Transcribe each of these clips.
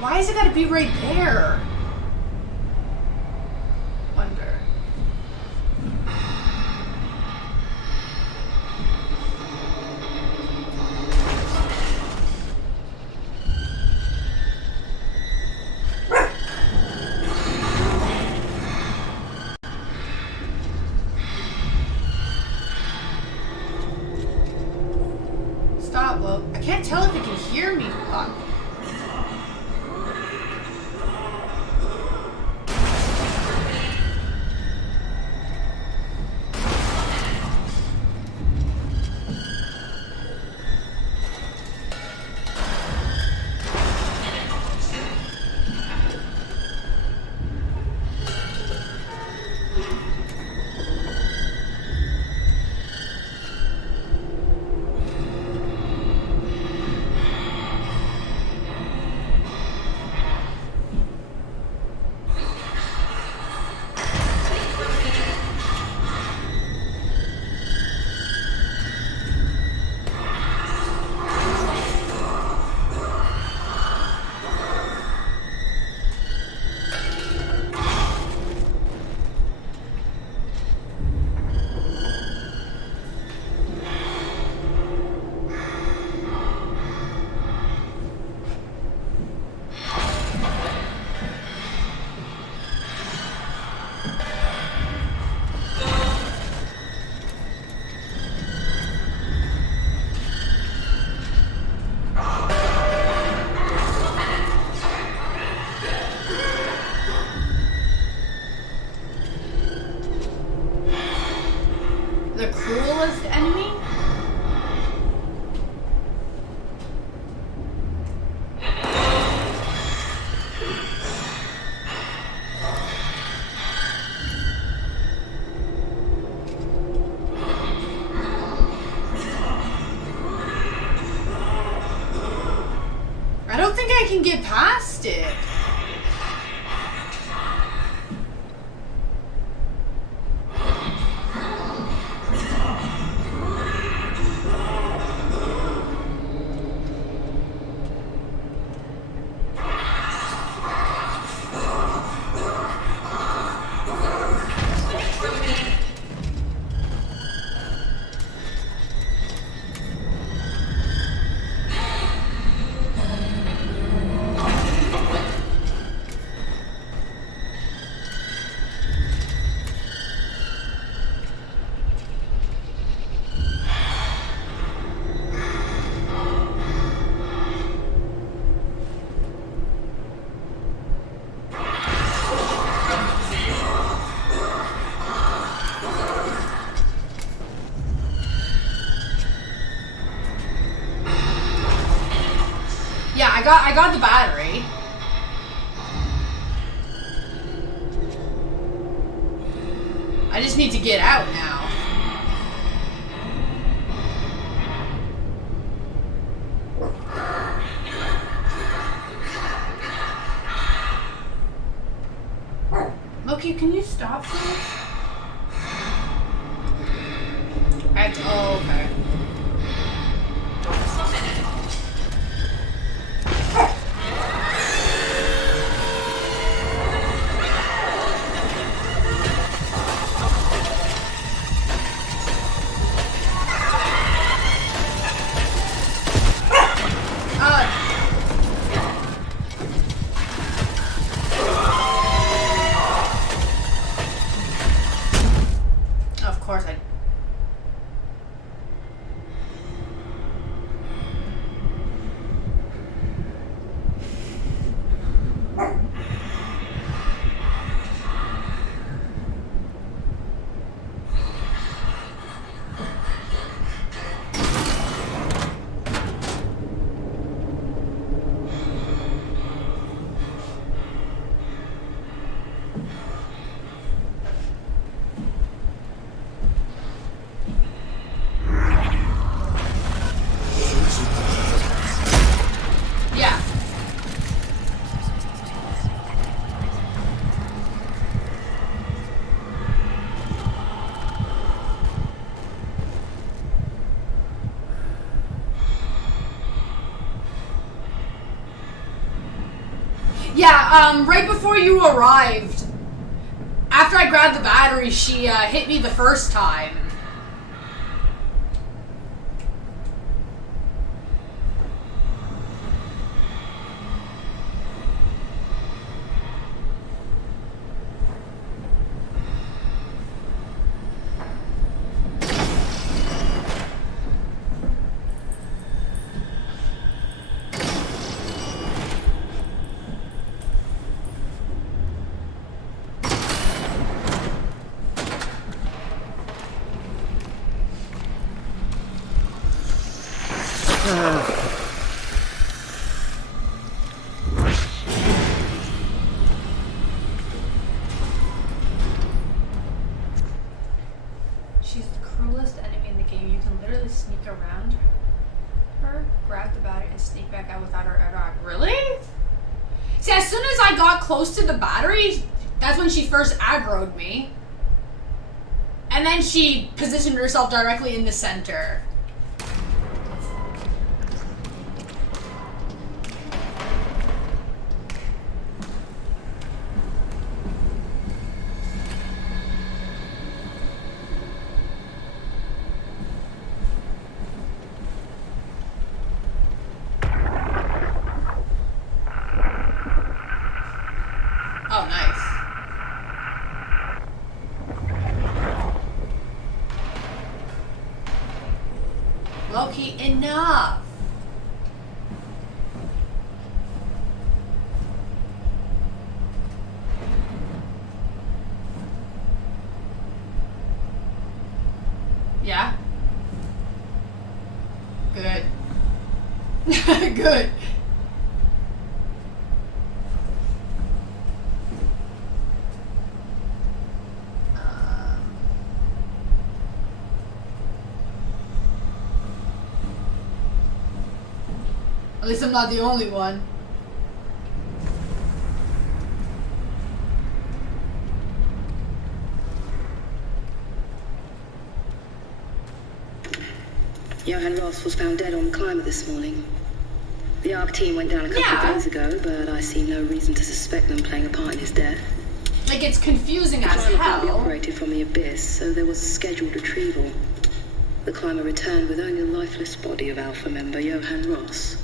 Why is it gotta be right there? Wonder. Stop, Lo. I can't tell if it can hear me. Fuck. The cruelest enemy? I don't think I can get past it. Yeah, I got the battery. I just need to get out now. Loki, can you stop this? I have to, oh, okay. Of course I... Yeah, right before you arrived. After I grabbed the battery, she hit me the first time. She's the cruelest enemy in the game. You can literally sneak around her, grab the battery, and sneak back out without her ever. Really? See, as soon as I got close to the battery, that's when she first aggroed me. And then she positioned herself directly in the center. Oh, nice. Low-key enough. Yeah? Good. Good. At least I'm not the only one. Johann Ross was found dead on the climber this morning. The ARC team went down a couple of days ago, but I see no reason to suspect them playing a part in his death. Like, it's confusing as The climber hell. operated from the abyss, so there was a scheduled retrieval. The climber returned with only the lifeless body of Alpha member Johann Ross.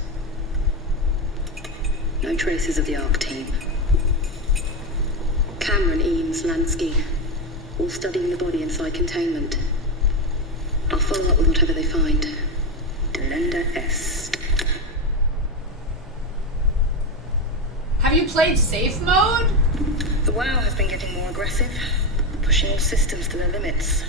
No traces of the ARC team. Cameron, Eames, Lansky, all studying the body inside containment. I'll follow up with whatever they find. Delenda Est. Have you played safe mode? The WoW has been getting more aggressive, pushing all systems to their limits.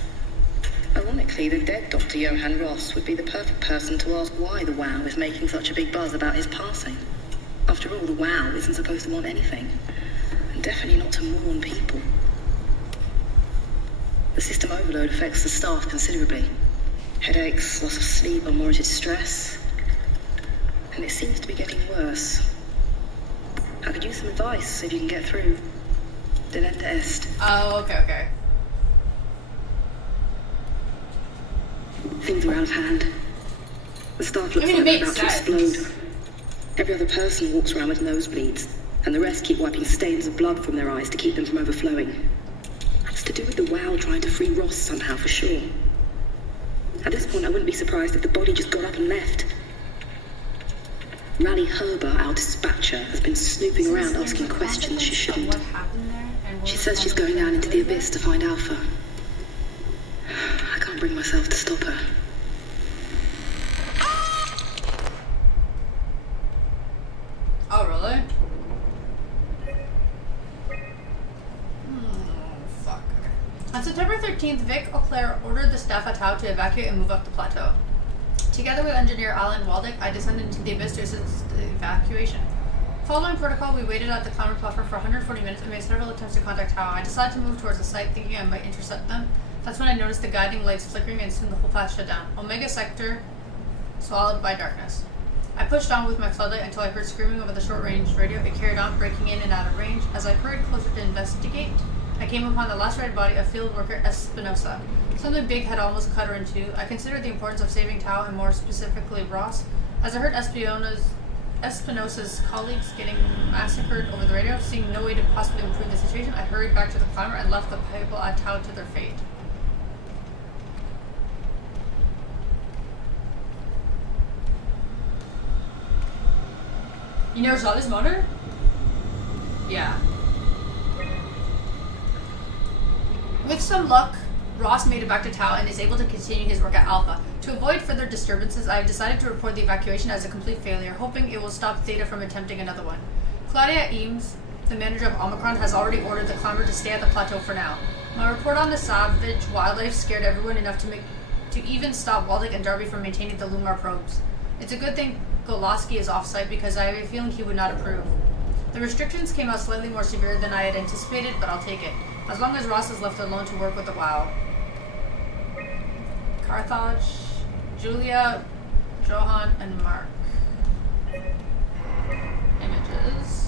Ironically, the dead Dr. Johann Ross would be the perfect person to ask why the WoW is making such a big buzz about his passing. After all, the WoW isn't supposed to want anything, and definitely not to mourn people. The system overload affects the staff considerably. Headaches, loss of sleep, unwarranted stress. And it seems to be getting worse. I could use some advice if you can get through. Delenda Est. Oh, okay. Things are out of hand. The staff looks I mean, like it they're makes about to sense. explode. Every other person walks around with nosebleeds, and the rest keep wiping stains of blood from their eyes to keep them from overflowing. It's to do with the WoW trying to free Ross somehow, for sure. At this point, I wouldn't be surprised if the body just got up and left. Rally Herber, our dispatcher, has been snooping around asking questions she shouldn't. She says she's going down into the abyss to find Alpha. I can't bring myself to stop her. Oh, really? Fuck. Okay. On September 13th, Vic Auclair ordered the staff at Tau to evacuate and move up the plateau. Together with engineer Alan Waldeck, I descended into the abyss to assist the evacuation. Following protocol, we waited at the climber platform for 140 minutes and made several attempts to contact Tau. I decided to move towards the site, thinking I might intercept them. That's when I noticed the guiding lights flickering and soon the whole path shut down. Omega sector swallowed by darkness. I pushed on with my floodlight until I heard screaming over the short-range radio. It carried on, breaking in and out of range. As I hurried closer to investigate, I came upon the lacerated body of field worker Espinosa. Something big had almost cut her in two. I considered the importance of saving Tau and more specifically Ross. As I heard Espinosa's colleagues getting massacred over the radio. Seeing no way to possibly improve the situation, I hurried back to the climber and left the people at Tau to their fate. You never saw this motor? Yeah. With some luck, Ross made it back to Tau and is able to continue his work at Alpha. To avoid further disturbances, I have decided to report the evacuation as a complete failure, hoping it will stop Theta from attempting another one. Claudia Eames, the manager of Omicron, has already ordered the climber to stay at the plateau for now. My report on the savage wildlife scared everyone enough to even stop Waldeck and Darby from maintaining the Lumar probes. It's a good thing Goloski is off-site because I have a feeling he would not approve. The restrictions came out slightly more severe than I had anticipated, but I'll take it, as long as Ross is left alone to work with the WoW. Carthage, Julia, Johan, and Mark. Images.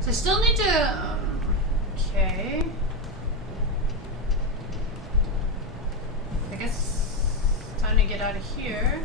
So I still need to... okay. I guess it's time to get out of here.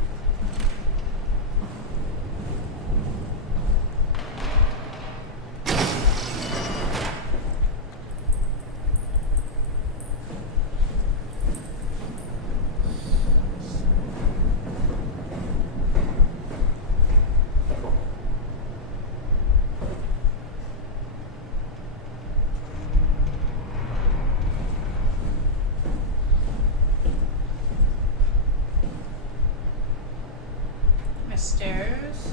Stairs.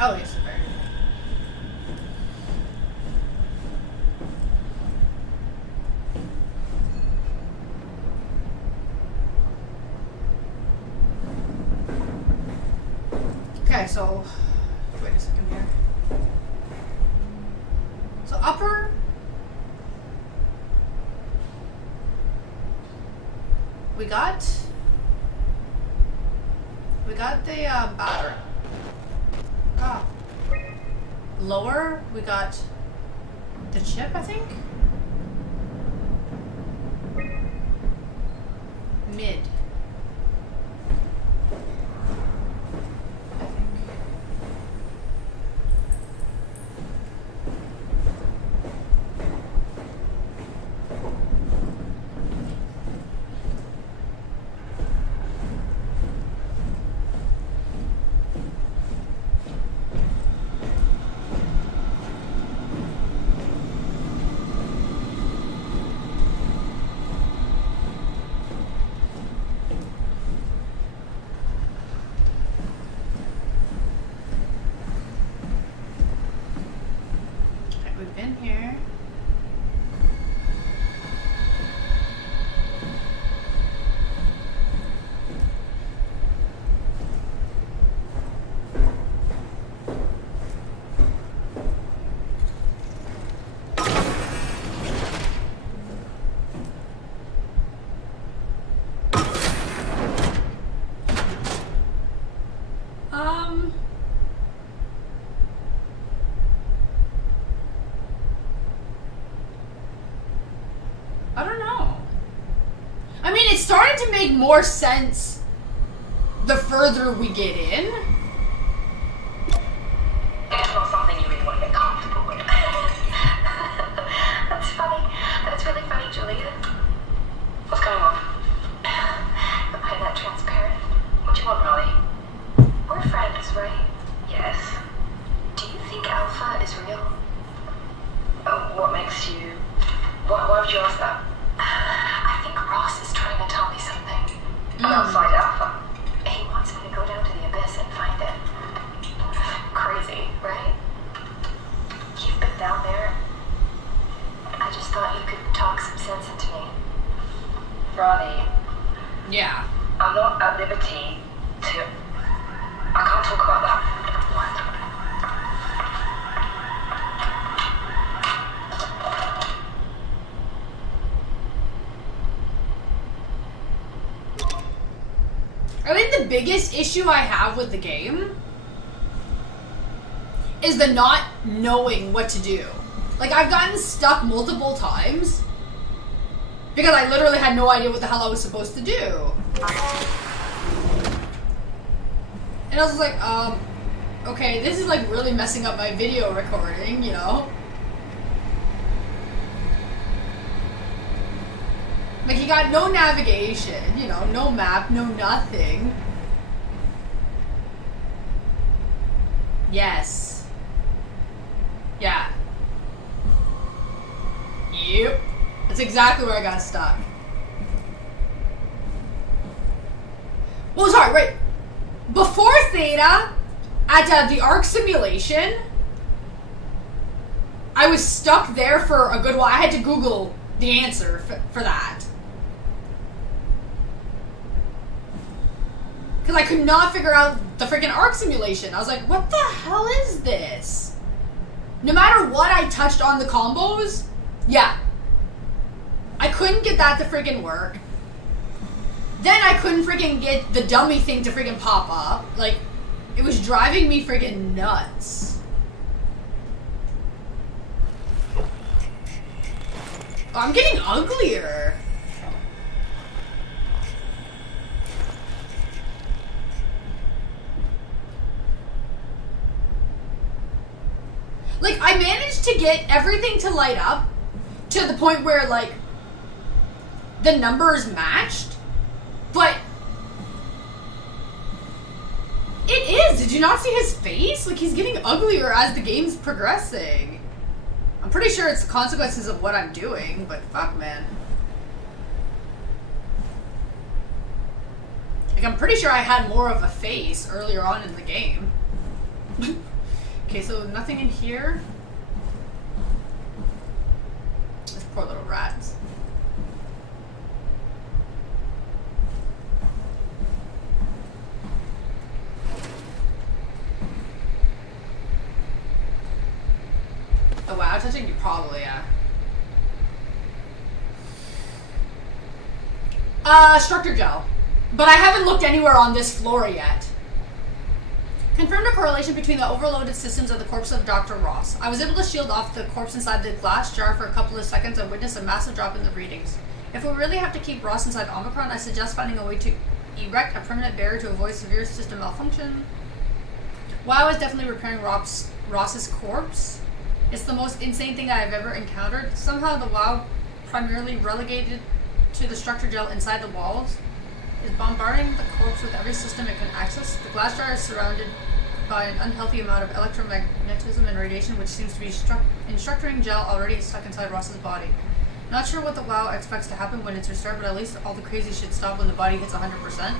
Oh, yes, very good. Okay, so wait a second here. So upper. We got the battery. Ah. Lower, we got the chip, I think. Mid. In here. I don't know. I mean, it's starting to make more sense the further we get in. It's not something you really want to get comfortable with. That's funny. That's really funny, Julia. What's going on? Am I that transparent? What do you want, Molly? We're friends, right? Yes. Do you think Alpha is real? What makes you... Why would you ask that? I think Ross is trying to tell me something. Outside Alpha. He wants me to go down to the abyss and find it. Crazy, right? You've been down there. I just thought you could talk some sense into me. Ronnie. Yeah. I'm not at liberty to... I can't talk about that. biggest issue I have with the game is the not knowing what to do. Like, I've gotten stuck multiple times because I literally had no idea what the hell I was supposed to do. And I was like, okay, this is like really messing up my video recording, you know? Like, you got no navigation, you know, no map, no nothing. Yes. Yeah. Yep. That's exactly where I got stuck. Well, sorry, right. Before Theta, at the Ark simulation, I was stuck there for a good while. I had to Google the answer for that. Because I could not figure out the freaking Ark simulation. I was like, what the hell is this? No matter what I touched on the combos, yeah. I couldn't get that to freaking work. Then I couldn't freaking get the dummy thing to freaking pop up. Like, it was driving me freaking nuts. Oh, I'm getting uglier. Like, I managed to get everything to light up to the point where, like, the numbers matched, but it is. Did you not see his face? Like, he's getting uglier as the game's progressing. I'm pretty sure it's the consequences of what I'm doing, but fuck, man. Like, I'm pretty sure I had more of a face earlier on in the game. Okay, so nothing in here. These poor little rats. Oh wow, touching you probably, yeah. Structure gel. But I haven't looked anywhere on this floor yet. Confirmed a correlation between the overloaded systems of the corpse of Dr. Ross. I was able to shield off the corpse inside the glass jar for a couple of seconds and witnessed a massive drop in the readings. If we really have to keep Ross inside Omicron, I suggest finding a way to erect a permanent barrier to avoid severe system malfunction. While I was definitely repairing Ross's corpse, it's the most insane thing I've ever encountered. Somehow the WoW, primarily relegated to the structure gel inside the walls, is bombarding the corpse with every system it can access. The glass jar is surrounded by an unhealthy amount of electromagnetism and radiation, which seems to be structuring gel already stuck inside Ross's body. Not sure what the WoW expects to happen when it's restored, but at least all the crazy shit stops when the body hits 100%.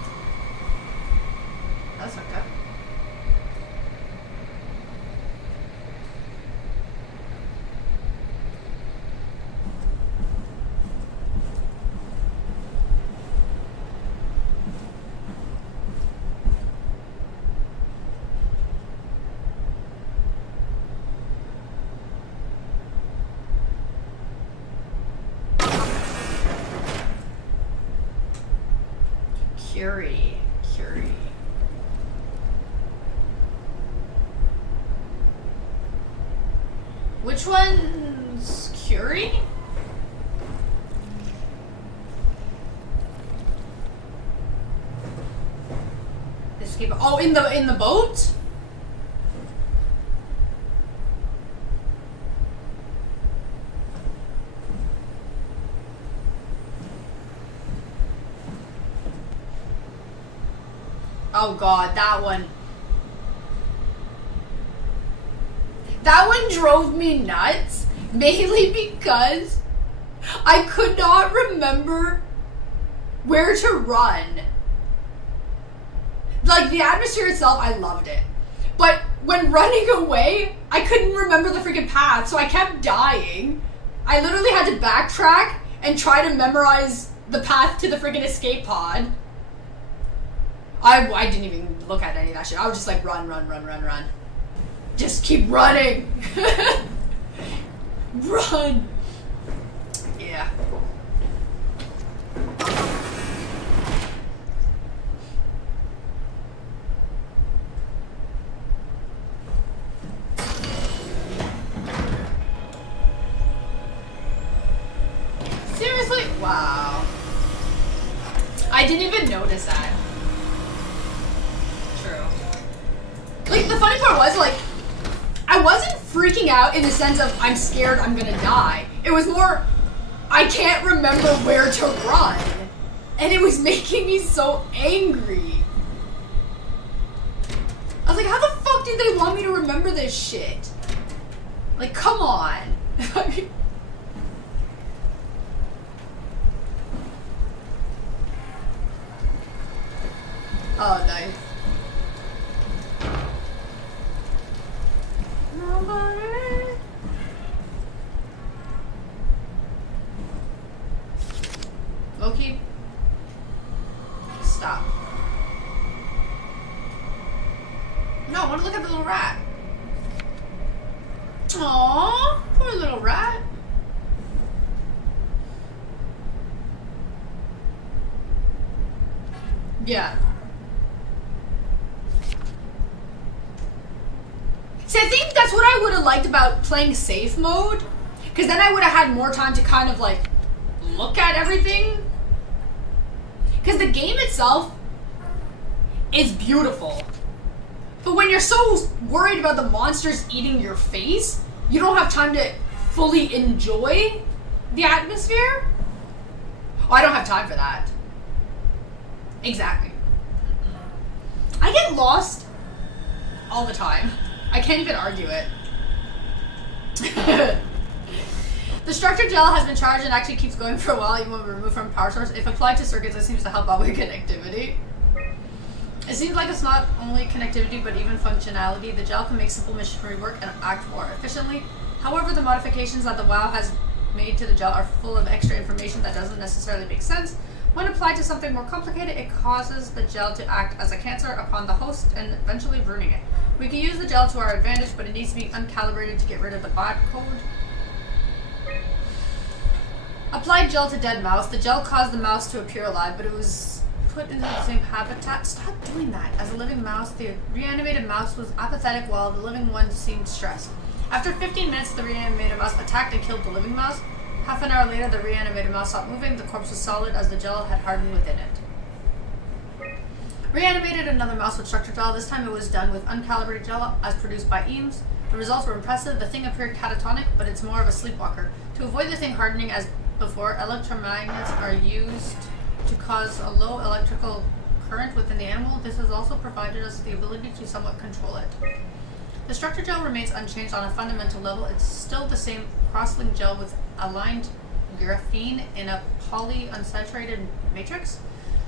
That's fucked up. Curie. Which one's Curie? Escape. Oh, in the boat? Oh god, that one. That one drove me nuts, mainly because I could not remember where to run. Like, the atmosphere itself, I loved it. But when running away, I couldn't remember the freaking path, so I kept dying. I literally had to backtrack and try to memorize the path to the freaking escape pod. I didn't even look at any of that shit. I was just like, run. Just keep running. Run. Yeah. I didn't even notice that. True. Like, the funny part was, like, I wasn't freaking out in the sense of I'm scared I'm gonna die. It was more, I can't remember where to run. And it was making me so angry. I was like, how the fuck did they want me to remember this shit? Like, come on. Oh, nice. Nobody. Loki. Stop. No, I want to look at the little rat. Aww, poor little rat. Yeah. See, I think that's what I would have liked about playing safe mode. Because then I would have had more time to kind of, like, look at everything. Because the game itself is beautiful. But when you're so worried about the monsters eating your face, you don't have time to fully enjoy the atmosphere. Oh, I don't have time for that. Exactly. I get lost all the time. I can't even argue it. The structure gel has been charged and actually keeps going for a while even when removed from power source. If applied to circuits, it seems to help out with connectivity. It seems like it's not only connectivity but even functionality. The gel can make simple machinery work and act more efficiently. However, the modifications that the WoW has made to the gel are full of extra information that doesn't necessarily make sense. When applied to something more complicated, it causes the gel to act as a cancer upon the host and eventually ruining it. We can use the gel to our advantage, but it needs to be uncalibrated to get rid of the bad code. Applied gel to dead mouse. The gel caused the mouse to appear alive, but it was put into the same habitat. Stop doing that. As a living mouse, the reanimated mouse was apathetic while the living one seemed stressed. After 15 minutes, the reanimated mouse attacked and killed the living mouse. Half an hour later, the reanimated mouse stopped moving. The corpse was solid as the gel had hardened within it. Reanimated another mouse with structure gel. This time it was done with uncalibrated gel as produced by Eames. The results were impressive. The thing appeared catatonic, but it's more of a sleepwalker. To avoid the thing hardening as before, electromagnets are used to cause a low electrical current within the animal. This has also provided us the ability to somewhat control it. The structure gel remains unchanged on a fundamental level. It's still the same cross-linked gel with aligned graphene in a poly-unsaturated matrix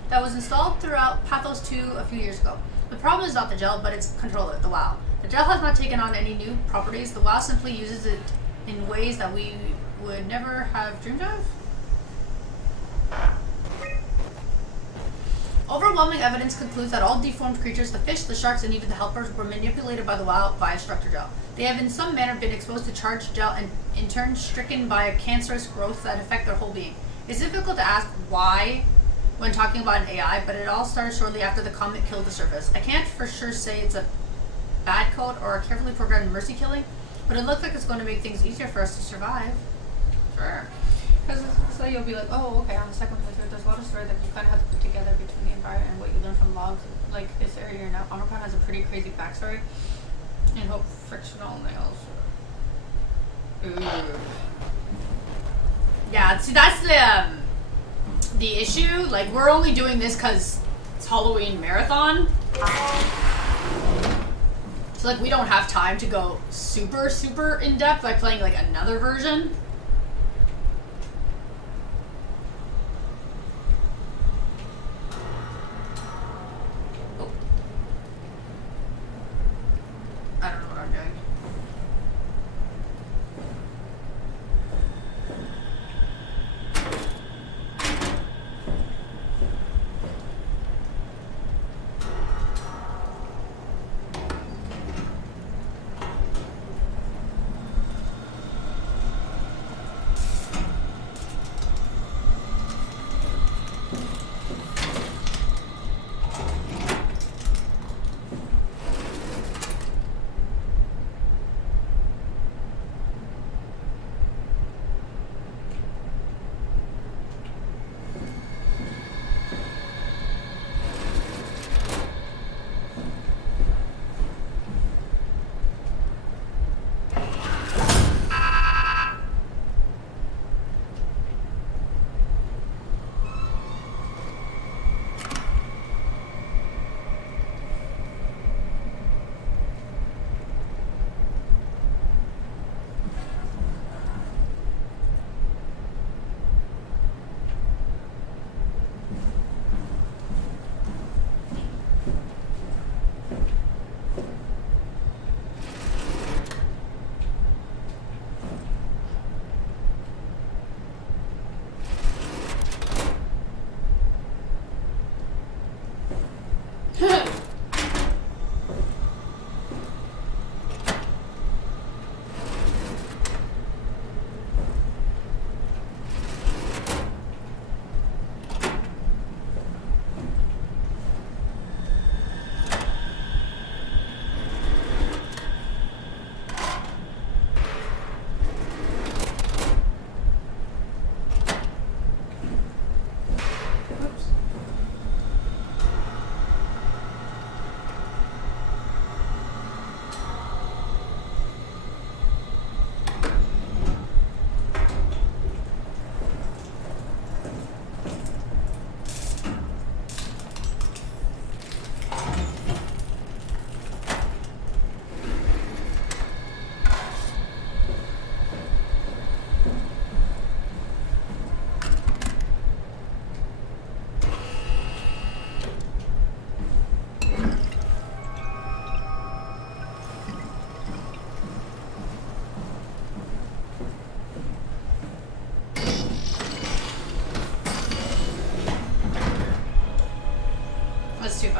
that was installed throughout Pathos 2 a few years ago. The problem is not the gel, but its controller, the WoW. The gel has not taken on any new properties. The WoW simply uses it in ways that we would never have dreamed of. Overwhelming evidence concludes that all deformed creatures, the fish, the sharks, and even the helpers, were manipulated by the WoW via structure gel. They have in some manner been exposed to charged gel and in turn stricken by a cancerous growth that affect their whole being. It's difficult to ask why when talking about an AI, but it all started shortly after the comet killed the surface. I can't for sure say it's a bad code or a carefully programmed mercy killing, but it looks like it's going to make things easier for us to survive. Sure. Because so you'll be like, oh, okay, on the second playthrough, there's a lot of story that you kind of have to put together between the environment and what you learn from logs. Like this area now, Omicron has a pretty crazy backstory. And hope frictional nails. Ooh. Yeah, see, that's the issue. Like, we're only doing this because it's Halloween marathon. So, like, we don't have time to go super, super in-depth by playing, like, another version. I don't know what I'm doing.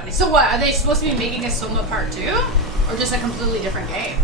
funny. So what, are they supposed to be making a Soma Part 2? Or just a completely different game?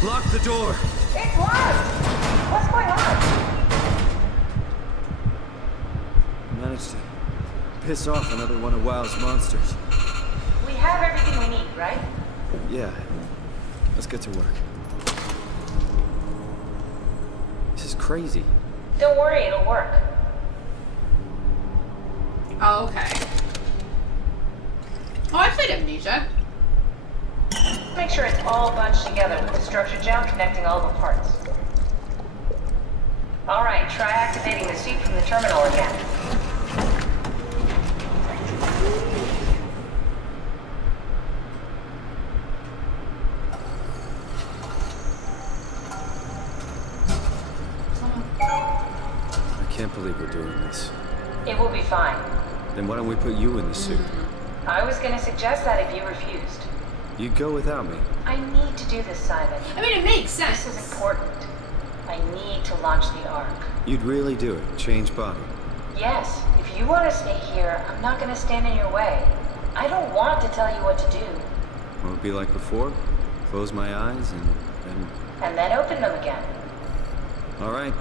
Lock the door! It's locked! What's going on? Managed to piss off another one of WoW's monsters. We have everything we need, right? Yeah. Let's get to work. This is crazy. Don't worry, it'll work. Oh, okay. Oh, I played Amnesia. Make sure it's all bunched together with the structure gel connecting all the parts. Alright, try activating the suit from the terminal again. I can't believe we're doing this. It will be fine. Then why don't we put you in the suit? I was gonna suggest that if you refused. You'd go without me. I need to do this, Simon. I mean, it makes sense. This is important. I need to launch the Ark. You'd really do it. Change body. Yes, if you want to stay here, I'm not gonna stand in your way. I don't want to tell you what to do. What would it be like before? Close my eyes and then... And then open them again. All right.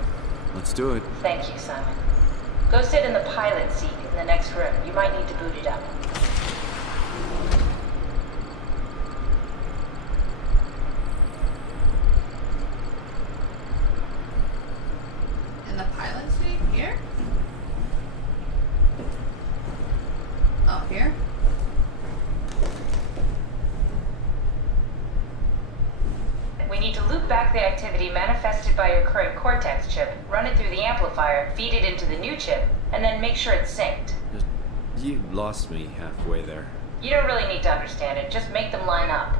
Let's do it. Thank you, Simon. Go sit in the pilot seat in the next room. You might need to boot it up. In the pilot seat? Here? Oh, here? We need to loop back the activity manifested by your current Cortex chip, run it through the amplifier, feed it into the new chip, and then make sure it's synced. You lost me halfway there. You don't really need to understand it, just make them line up.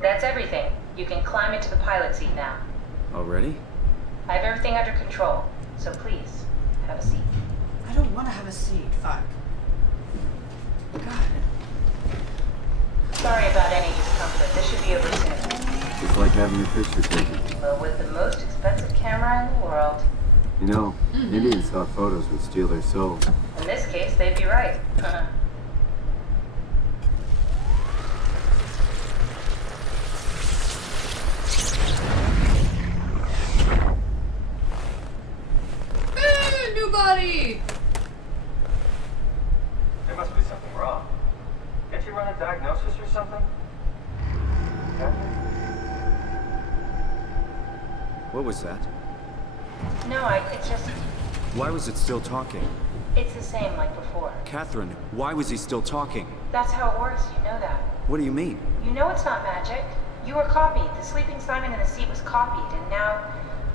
That's everything. You can climb into the pilot seat now. Already? I have everything under control, so please, have a seat. I don't want to have a seat. Fuck. God. Sorry about any discomfort. This should be over soon. It's like having your picture taken. But with the most expensive camera in the world, You know, Indians thought photos would steal their souls. in this case, they'd be right. What was that? No, it's just... Why was it still talking? It's the same like before. Catherine, why was he still talking? That's how it works, you know that. What do you mean? You know it's not magic. You were copied. The sleeping Simon in the seat was copied, and now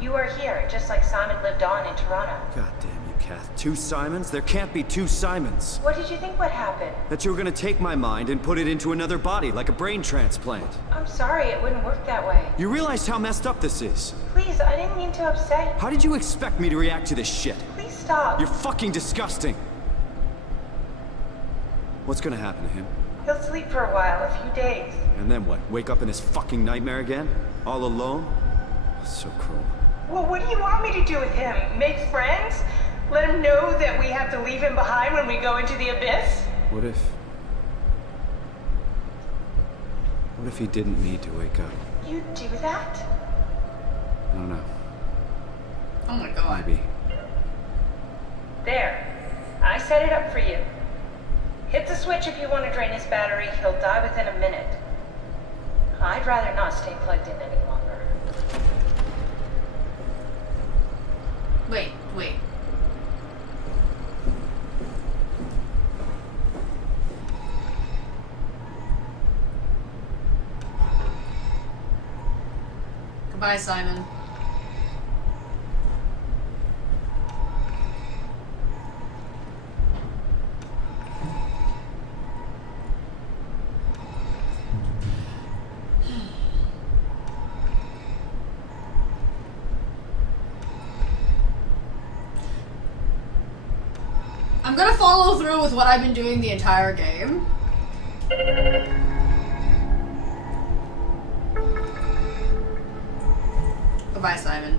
you are here, just like Simon lived on in Toronto. God damn you, Kath. 2 Simons? There can't be 2 Simons. What did you think would happen? That you were gonna take my mind and put it into another body, like a brain transplant. I'm sorry, it wouldn't work that way. You realize how messed up this is? Please, I didn't mean to upset you. How did you expect me to react to this shit? Please stop. You're fucking disgusting. What's gonna happen to him? He'll sleep for a while, a few days. And then what? Wake up in this fucking nightmare again? All alone? That's so cruel. Well, what do you want me to do with him? Make friends? Let him know that we have to leave him behind when we go into the abyss? What if he didn't need to wake up? You do that? I don't know. Oh my god. Maybe. There. I set it up for you. Hit the switch if you want to drain his battery. He'll die within a minute. I'd rather not stay plugged in any longer. Wait. Goodbye, Simon. I'm gonna follow through with what I've been doing the entire game. Goodbye, Simon.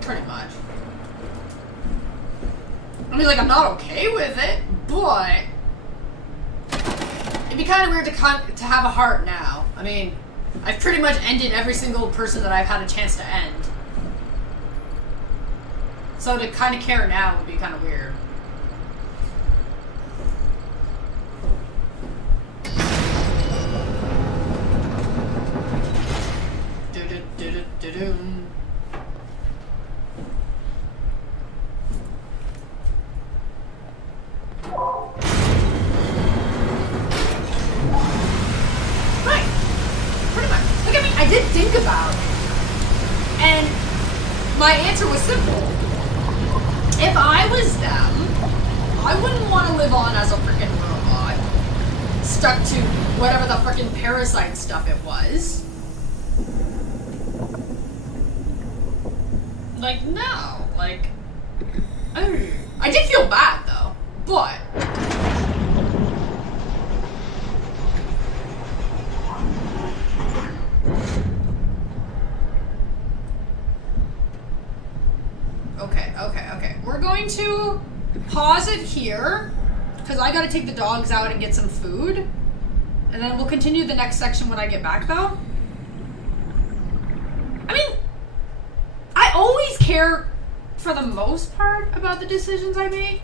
Pretty much. I mean, like, I'm not okay with it, but it'd be kind of weird to have a heart now. I mean, I've pretty much ended every single person that I've had a chance to end. So to kind of care now would be kind of weird. Do-do-do-do-do-do. I did think about it. And my answer was simple. If I was them, I wouldn't want to live on as a freaking robot. Stuck to whatever the freaking parasite stuff it was. Like, no. Like, I did feel bad, though. But Okay. We're going to pause it here, because I gotta take the dogs out and get some food. And then we'll continue the next section when I get back, though. I mean, I always care, for the most part, about the decisions I make.